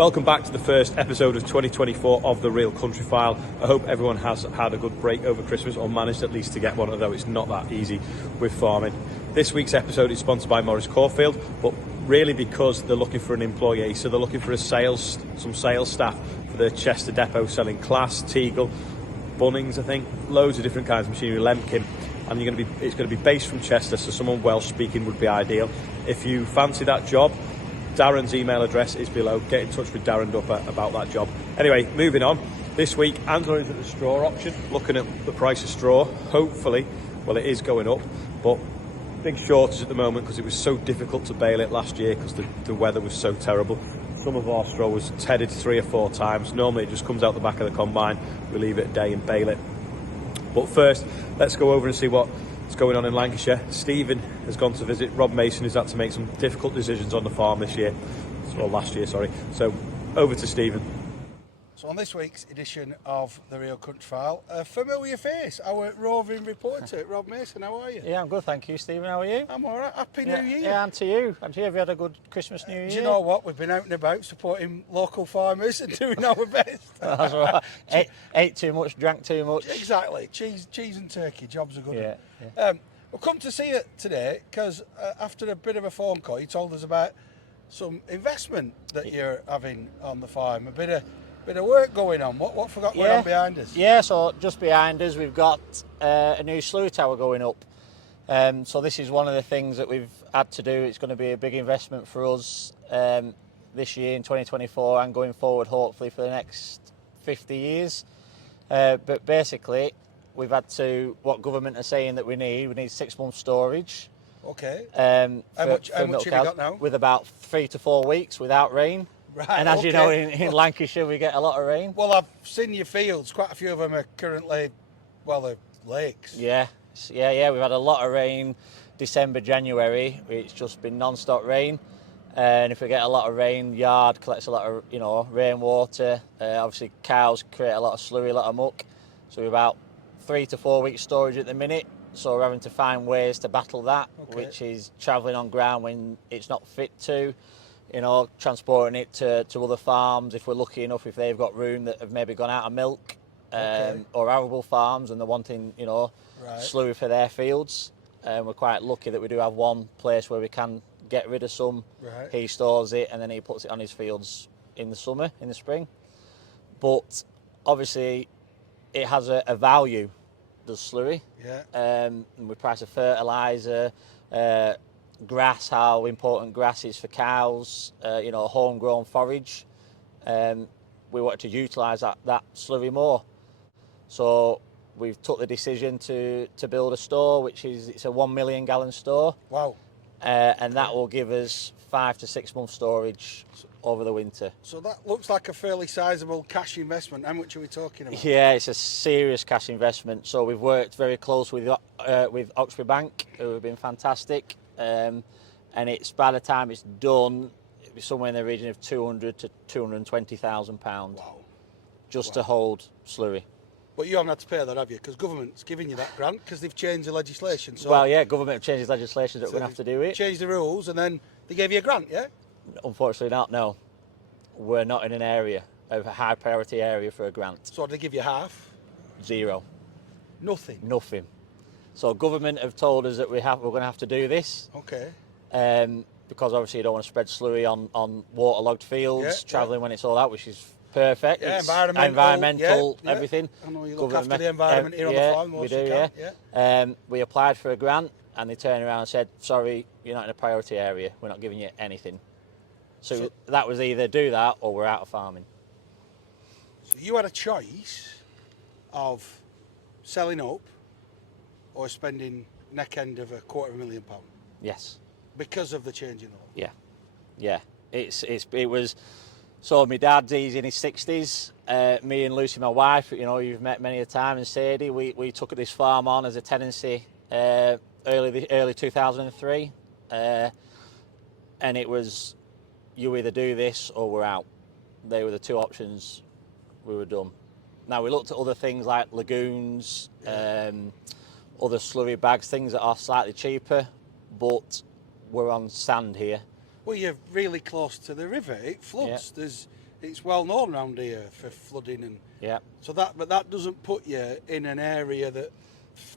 Welcome back to the first episode of 2024 of The Real Countryfile. I hope everyone has had a good break over Christmas, or managed at least to get one, although it's not that easy with farming. This week's episode is sponsored by Morris Caulfield, but really because they're looking for an employee. So they're looking for some sales staff for the Chester depot, selling Class, Teagle, Bunnings, I think, loads of different kinds of machinery, Lemkin. And it's going to be based from Chester, so someone Welsh speaking would be ideal. If you fancy that job, Darren's email address is below. Get in touch with Darren Dupper about that job. Anyway, moving on. This week, Angela is at the straw auction, looking at the price of straw. Hopefully, well, it is going up, but big shortage at the moment because it was so difficult to bale it last year because the weather was so terrible. Some of our straw was tedded 3 or 4 times. Normally, it just comes out the back of the combine. We leave it a day and bale it. But first, let's go over and see what's going on in Lancashire. Stephen has gone to visit Rob Mason, who's had to make some difficult decisions on the farm this year. Well, last year, sorry. So, over to Stephen. So on this week's edition of The Real Countryfile, a familiar face, our roving reporter, Rob Mason. How are you? Yeah, I'm good, thank you, Stephen. How are you? I'm all right. Happy New Year. Yeah, and to you. And to you, have you had a good Christmas, New Year? Do you know what? We've been out and about supporting local farmers and doing our best. That's all right. Ate too much, drank too much. Exactly. Cheese and turkey, jobs are good. Yeah. We've come to see you today because after a bit of a phone call, you told us about some investment that you're having on the farm, a bit of work going on. What forgot going on behind us? Yeah, so just behind us we've got a new slurry tower going up. So this is one of the things that we've had to do. It's going to be a big investment for us this year in 2024 and going forward, hopefully for the next 50 years. But basically, we've had to, what government are saying that we need 6 months storage. Okay. How much have you got now? With about 3 to 4 weeks without rain. Right, and as you know, in Lancashire, we get a lot of rain. Well, I've seen your fields. Quite a few of them are currently, they're lakes. Yeah. We've had a lot of rain December, January. It's just been non-stop rain. And if we get a lot of rain, yard collects a lot of, rainwater. Obviously, cows create a lot of slurry, a lot of muck. So we're about 3 to 4 weeks storage at the minute. So we're having to find ways to battle that, which is travelling on ground when it's not fit to. Transporting it to other farms if we're lucky enough, if they've got room that have maybe gone out of milk, or arable farms and they're wanting, slurry for their fields. We're quite lucky that we do have one place where we can get rid of some. Right. He stores it and then he puts it on his fields in the summer, in the spring. But obviously it has a value, the slurry. Yeah. And we price of fertiliser, grass, how important grass is for cows, homegrown forage. We want to utilise that slurry more. So we've took the decision to build a store, it's a 1 million gallon store. Wow. And that will give us 5 to 6 months storage over the winter. So that looks like a fairly sizable cash investment. How much are we talking about? Yeah, it's a serious cash investment. So we've worked very close with Oxford Bank, who have been fantastic. And it's, by the time it's done, it'll be somewhere in the region of £200,000 to £220,000. Wow. Just to hold slurry. But you haven't had to pay that, have you? Because government's giving you that grant because they've changed the legislation. So well, yeah, government have changed legislation that we're going to have to do it. Changed the rules and then they gave you a grant, yeah? Unfortunately not, no. We're not in an area, a high priority area for a grant. So they give you half? 0. Nothing? Nothing. So government have told us that we're going to have to do this. Okay. Because obviously you don't want to spread slurry on waterlogged fields, travelling when it's all out, which is perfect. Yeah, it's environmental, everything. I know you look after the environment here on the farm. We do, yeah. We applied for a grant and they turned around and said, sorry, you're not in a priority area, we're not giving you anything. So that was either do that or we're out of farming. So you had a choice of selling up or spending neck end of £250,000? Yes. Because of the change in the law? Yeah. It was. So my dad's, he's in his 60s. Me and Lucy, my wife, you've met many a time, and Sadie, we took this farm on as a tenancy early 2003, and it was, you either do this or we're out. They were the two options. We were done. Now we looked at other things like lagoons, other slurry bags, things that are slightly cheaper, but we're on sand here. Well, you're really close to the river. It floods. Yeah. it's well known around here for flooding and Yeah. so but that doesn't put you in an area that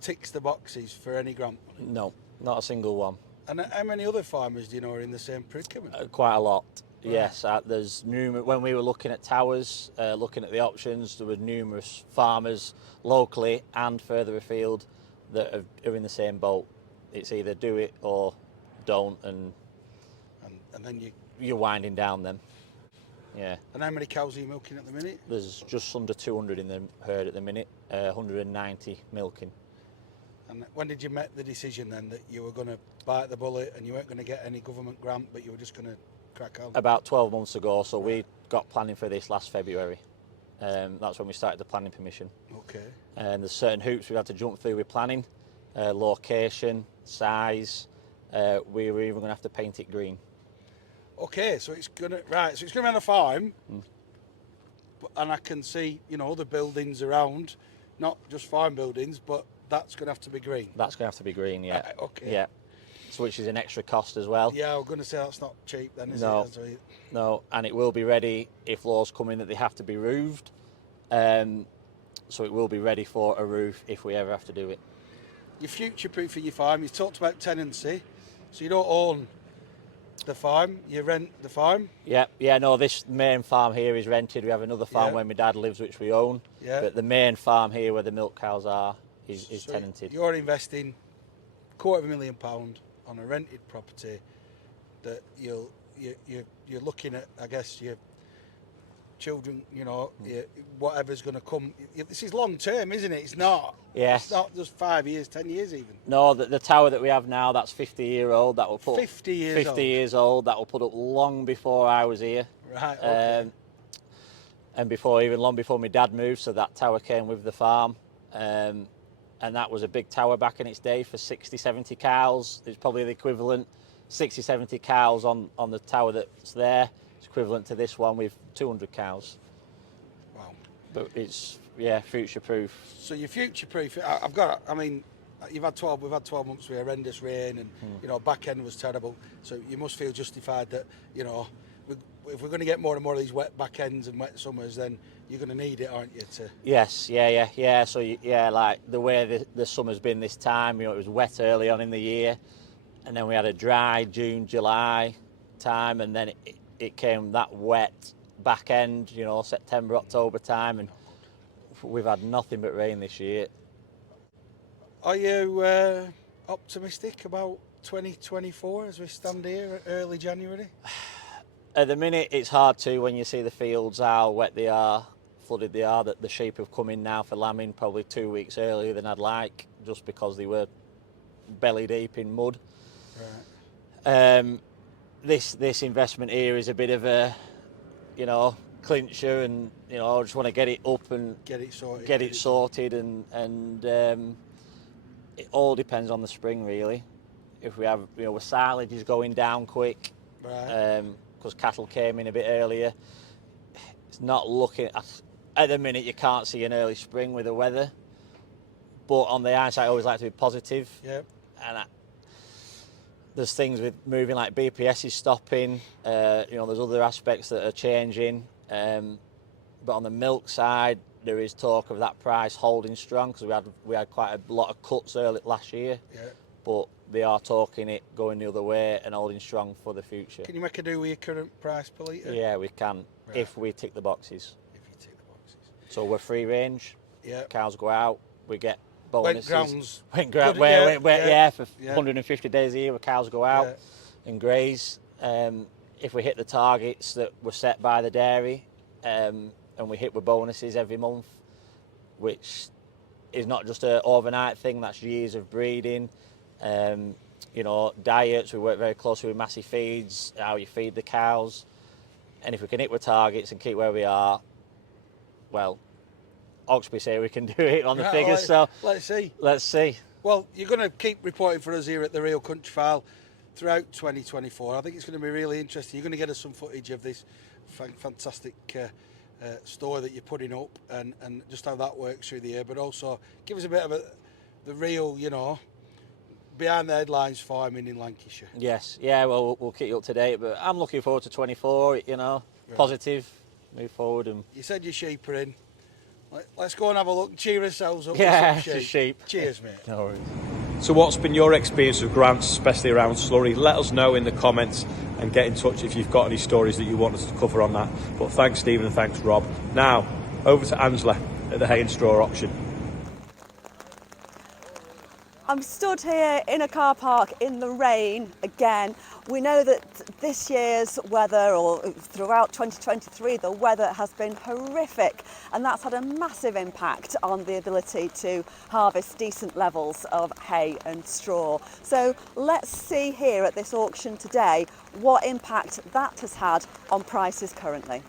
ticks the boxes for any grant money. No, not a single one. And how many other farmers do you know are in the same predicament? Quite a lot. Right. Yes, there's numerous. When we were looking at towers, looking at the options, there were numerous farmers locally and further afield that are in the same boat. It's either do it or don't, and then you're winding down them. Yeah. And how many cows are you milking at the minute? There's just under 200 in the herd at the minute, 190 milking. And when did you make the decision then that you were going to bite the bullet and you weren't going to get any government grant, but you were just going to crack on? About 12 months ago, so we got planning for this last February. That's when we started the planning permission. Okay. And there's certain hoops we had to jump through with planning, location, size. We were even going to have to paint it green. Okay, so it's going to be on a farm, and I can see other buildings around, not just farm buildings, but that's going to have to be green. That's going to have to be green, yeah. Okay. Yeah. So which is an extra cost as well. Yeah, I was going to say that's not cheap then, is No. it? No, and it will be ready if laws come in that they have to be roofed. So it will be ready for a roof if we ever have to do it. You're future-proofing your farm. You talked about tenancy, so you don't own the farm, you rent the farm? Yeah, no, this main farm here is rented. We have another farm where my dad lives, which we own. Yeah. But the main farm here where the milk cows are is So tenanted. You're investing £250,000 on a rented property that you're looking at, I guess, your children, whatever's going to come. This is long term, isn't it? It's not. Yes. It's not just 5 years, 10 years even. No, the tower that we have now, that's 50-year-old. That will put 50 years old. That will put up long before I was here. Right. Okay. And long before my dad moved, so that tower came with the farm. And that was a big tower back in its day for 60, 70 cows. It's probably the equivalent, 60, 70 cows on the tower that's there. It's equivalent to this one with 200 cows. Wow. But it's, future-proof. So you're future-proof. We've had 12 months with horrendous rain and, back end was terrible. So you must feel justified that, if we're going to get more and more of these wet back ends and wet summers, then you're going to need it, aren't you? Yes, yeah. So, like the way the summer's been this time, it was wet early on in the year. And then we had a dry June, July time. And then it came that wet back end, September, October time. And we've had nothing but rain this year. Are you optimistic about 2024 as we stand here early January? At the minute, it's hard to when you see the fields, how wet they are, flooded they are, that the sheep have come in now for lambing probably 2 weeks earlier than I'd like, just because they were belly deep in mud. Right. This investment here is a bit of a, clincher, and I just want to get it up and get it sorted. and it all depends on the spring really. If we have, with silage is going down quick, right. Because cattle came in a bit earlier. It's not looking at the minute. You can't see an early spring with the weather, but on the hindsight, I always like to be positive. Yep. And there's things with moving, like BPS is stopping. There's other aspects that are changing. But on the milk side, there is talk of that price holding strong, because we had quite a lot of cuts early last year. Yeah. But they are talking it going the other way and holding strong for the future. Can you make a do with your current price per litre? Yeah, we can, right. if we tick the boxes. If you tick the boxes. So we're free range. Yeah. Cows go out. We get bonuses. Went grounds. For 150 days a year, the cows go out and graze. If we hit the targets that were set by the dairy, and we hit with bonuses every month, which is not just an overnight thing. That's years of breeding. Diets, we work very closely with Massey Feeds, how you feed the cows. And if we can hit with targets and keep where we are, well, Oxby say we can do it on the figures. So let's see. Well, you're going to keep reporting for us here at the Real Country File throughout 2024. I think it's going to be really interesting. You're going to get us some footage of this fantastic store that you're putting up and just how that works through the year, but also give us a bit of the real, behind the headlines farming in Lancashire. Yes, yeah, well, we'll keep you up to date, but I'm looking forward to 24, Right. positive. move forward and. You said your sheep are in. Let's go and have a look. Cheer ourselves up. Yeah, with some it's a sheep. Cheers, mate. No worries. So what's been your experience of grants, especially around slurry? Let us know in the comments and get in touch if you've got any stories that you want us to cover on that. But thanks Stephen and thanks Rob. Now, over to Angela at the hay and straw auction. I'm stood here in a car park in the rain again. We know that this year's weather, or throughout 2023, the weather has been horrific, and that's had a massive impact on the ability to harvest decent levels of hay and straw. So let's see here at this auction today what impact that has had on prices currently.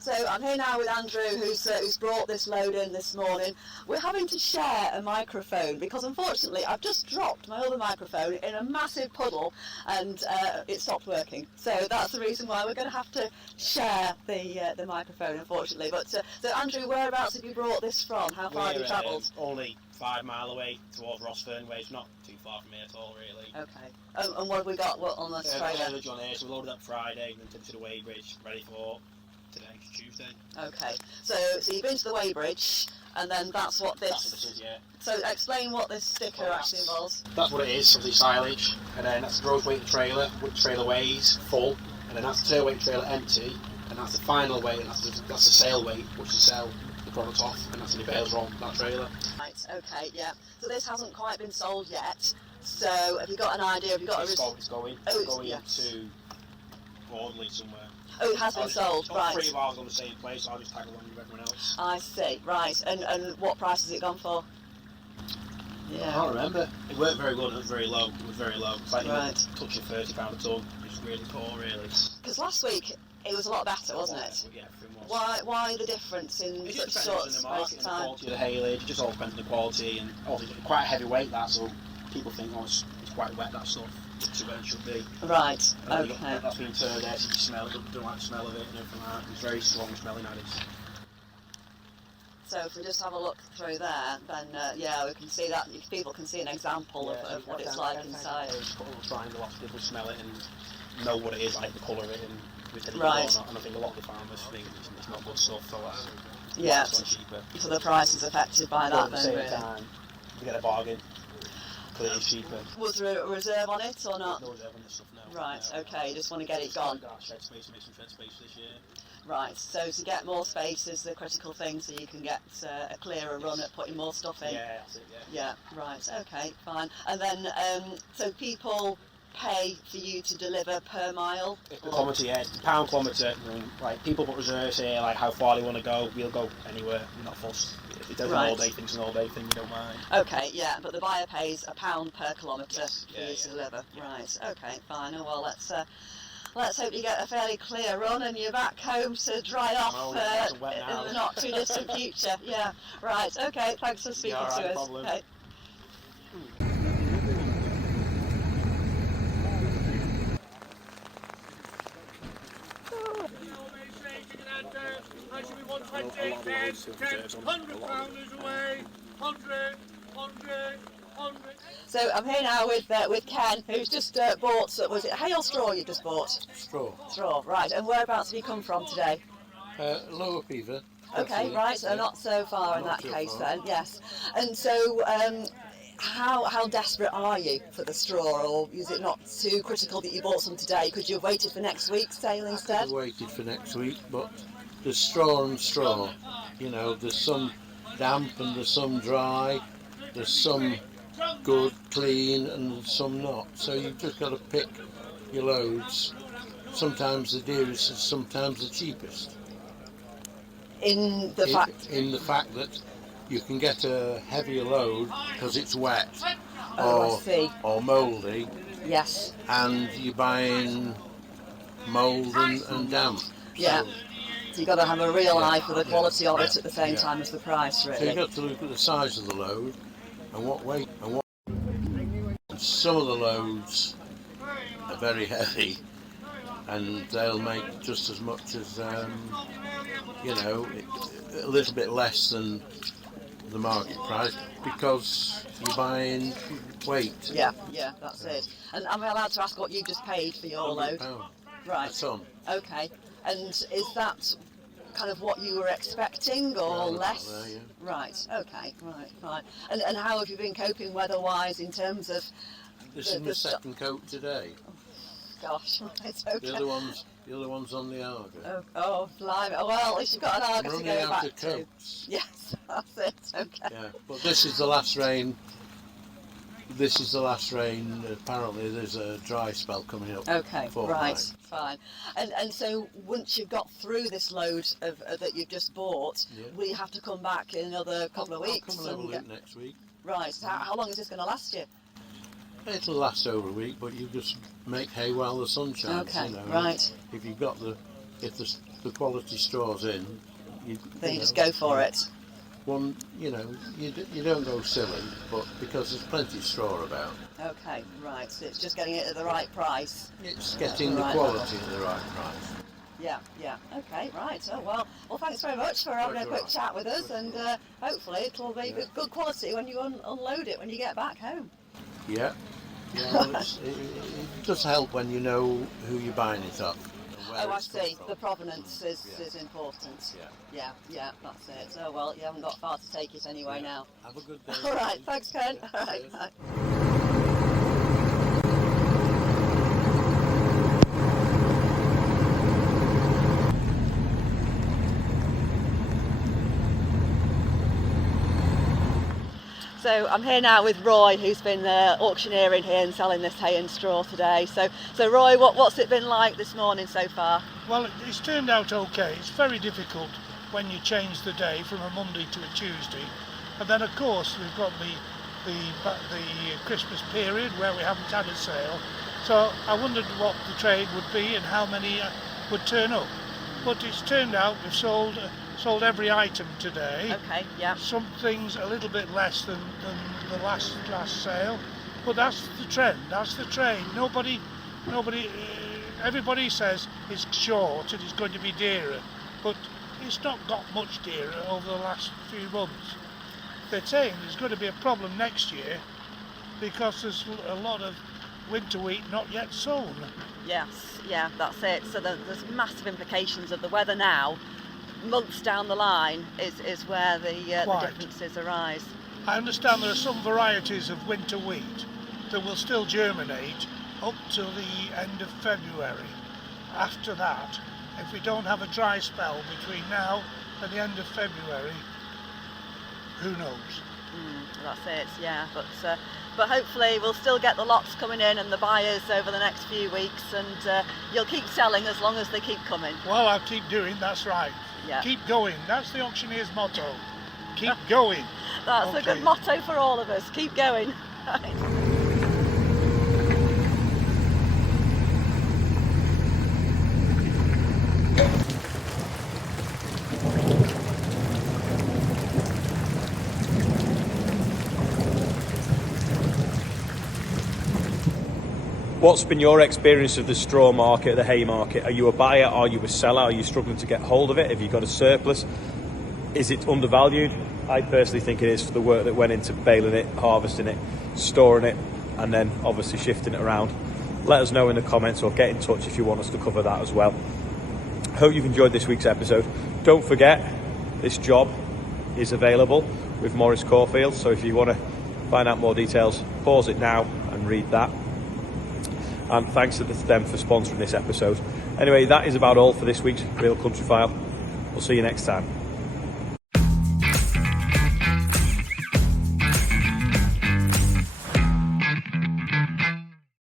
So I'm here now with Andrew, who's brought this load in this morning. We're having to share a microphone because unfortunately I've just dropped my other microphone in a massive puddle and it stopped working. So that's the reason why we're going to have to share the microphone, unfortunately. But so Andrew, whereabouts have you brought this from? How far have you travelled? Only 5 mile away towards Rossfern way. It's not too far from here at all, really. Okay. And what have we got on this trailer? On here, so we loaded up Friday and then took it to the Weybridge, ready for today, Tuesday. Okay. So you've been to the Weybridge, and then that's what this. That's what this is, yeah. So explain what this sticker actually involves. That's what it is. Obviously silage, and then that's the gross weight of the trailer. What the trailer weighs full, and then that's the tail weight of the trailer empty, and that's the final weight, and that's the sale weight, which you sell the product off, and that's in the bales on that trailer. Right. Okay. Yeah. So this hasn't quite been sold yet. So have you got an idea? Have you got It's going to Audley somewhere. Oh, it has been sold, right. 3 miles on the same place, so I'll just tag along with everyone else. I see, right. And what price has it gone for? I can't remember. It weren't very good, it was very low. It's like touching £30 a tonne. It's really poor, really. Because last week it was a lot better, wasn't it? Yeah, everything was. Why the difference in It's such just short depends on the space market of and the time? quality of the haylage. It just all depends on the quality, and obviously it's quite a heavy weight that, so people think, it's quite wet, that stuff. To where it should be. Right, okay. That's been turned out, so you smell it, don't like the smell of it and everything like that. It's very strong smelling at it. So if we just have a look through there, then we can see that, people can see an example of what it's like inside. Put a little triangle off so people smell it and know what it is, like the colour of it, and if it's right. or not. And I think a lot of the farmers think it's not good stuff, so that's it's cheaper. So the price is affected by that then, really? At the same time, you get a bargain. It is cheaper. Was there a reserve on it or not? No reserve on this stuff now. Right, okay, you just want to get it gone. Shed space, to make some shed space this year. Right, so to get more space is the critical thing, so you can get a clearer run at putting more stuff in. Yeah, that's it, yeah. Yeah, right, okay, fine. And then, so people pay for you to deliver per mile? The kilometre, yeah, pound kilometre. Like people put reserves here, like how far they want to go. We'll go anywhere. We're not fussed. If it does an all-day thing, it's an all-day thing. We don't mind. Okay, yeah, but the buyer pays £1 per kilometre for you to deliver. Yeah. Right, okay, fine. Oh, well, let's hope you get a fairly clear run and you're back home to dry off in the not too distant future. Yeah, right, okay, thanks for speaking to us. No problem. Okay. So I'm here now with Ken, who's just bought, was it hay or straw you just bought? Straw. Straw, right. And whereabouts have you come from today? Lower Pever. Okay, right, so not so far in that case then, yes. And so how desperate are you for the straw, or is it not too critical that you bought some today? Could you have waited for next week's sale instead? I waited for next week, but there's straw and straw. You know, there's some damp and there's some dry, there's some good, clean, and some not. So you've just got to pick your loads. Sometimes the dearest is sometimes the cheapest. In the fact that you can get a heavier load because it's wet or mouldy. Yes. And you're buying mould and damp. Yeah. So you've got to have a real eye for the quality of it at the same time as the price, really. So you've got to look at the size of the load and what weight and what. Some of the loads are very heavy and they'll make just as much as, a little bit less than the market price because you're buying weight. Yeah, that's it. And am I allowed to ask what you just paid for your load? £100 Right. a ton. Okay. And is that kind of what you were expecting or Round about less? there, yeah. Right. Okay. Right. Fine. And how have you been coping weather-wise in terms of? This is my second coat today. Gosh. Right. Okay. The other one's on the Argo. Oh, blimey. Oh, well, at least you've got an I'm Argo to running go out back of to. coats. Yes, that's it. Okay. Yeah, but this is the last rain. This is the last rain. Apparently, there's a dry spell coming up. Okay, fortnight. right, fine. And so once you've got through this load of that you've just bought, Yeah. will you have to come back in another couple of weeks? I'll come and have a and look next week. Right. So how long is this going to last you? It'll last over a week, but you just make hay while the sun shines. Okay, you know. right. If you've got if the quality straw's in, Then you just go for it. One, you don't go silly, but because there's plenty of straw about. Okay, right. So it's just getting it at the right price. It's getting Right. the quality at the right price. Yeah. Okay, right. Oh well. Well, thanks very much for having a Quite quick right. chat with us, and hopefully it'll be good quality when you unload it when you get back home. Yeah. Well, it does help when you know who you're buying it off. and where Oh, I it's come see. from. The provenance is Yeah. important. Yeah. Yeah, that's it. Oh well, you haven't got far to take it anyway Yeah. now. Have a good day. All right, thanks, Ken. Yeah, All right, cheers. bye. So I'm here now with Roy, who's been auctioneering here and selling this hay and straw today. So Roy, what's it been like this morning so far? Well, it's turned out okay. It's very difficult when you change the day from a Monday to a Tuesday. And then, of course, we've got the Christmas period where we haven't had a sale. So I wondered what the trade would be and how many would turn up. But it's turned out we've sold every item today. Okay, yeah. Some things a little bit less than the last sale, but that's the trend. That's the trade. Nobody. Everybody says it's short and it's going to be dearer, but it's not got much dearer over the last few months. They're saying there's going to be a problem next year because there's a lot of winter wheat not yet sown. Yes, yeah, that's it. So there's massive implications of the weather now. Months down the line is where the Quite. differences arise. I understand there are some varieties of winter wheat that will still germinate up till the end of February. After that, if we don't have a dry spell between now and the end of February, who knows? That's it, yeah. But hopefully we'll still get the lots coming in and the buyers over the next few weeks, and you'll keep selling as long as they keep coming. Well, I'll keep doing, that's right. Yeah. Keep going, that's the auctioneer's motto. Keep going. That's a Okay. good motto for all of us. Keep going. Right. What's been your experience of the straw market, the hay market? Are you a buyer? Are you a seller? Are you struggling to get hold of it? Have you got a surplus? Is it undervalued? I personally think it is for the work that went into baling it, harvesting it, storing it, and then obviously shifting it around. Let us know in the comments or get in touch if you want us to cover that as well. Hope you've enjoyed this week's episode. Don't forget, this job is available with Maurice Caulfield, so if you want to find out more details, pause it now and read that. And thanks to them for sponsoring this episode. Anyway, that is about all for this week's Real Country File. We'll see you next time.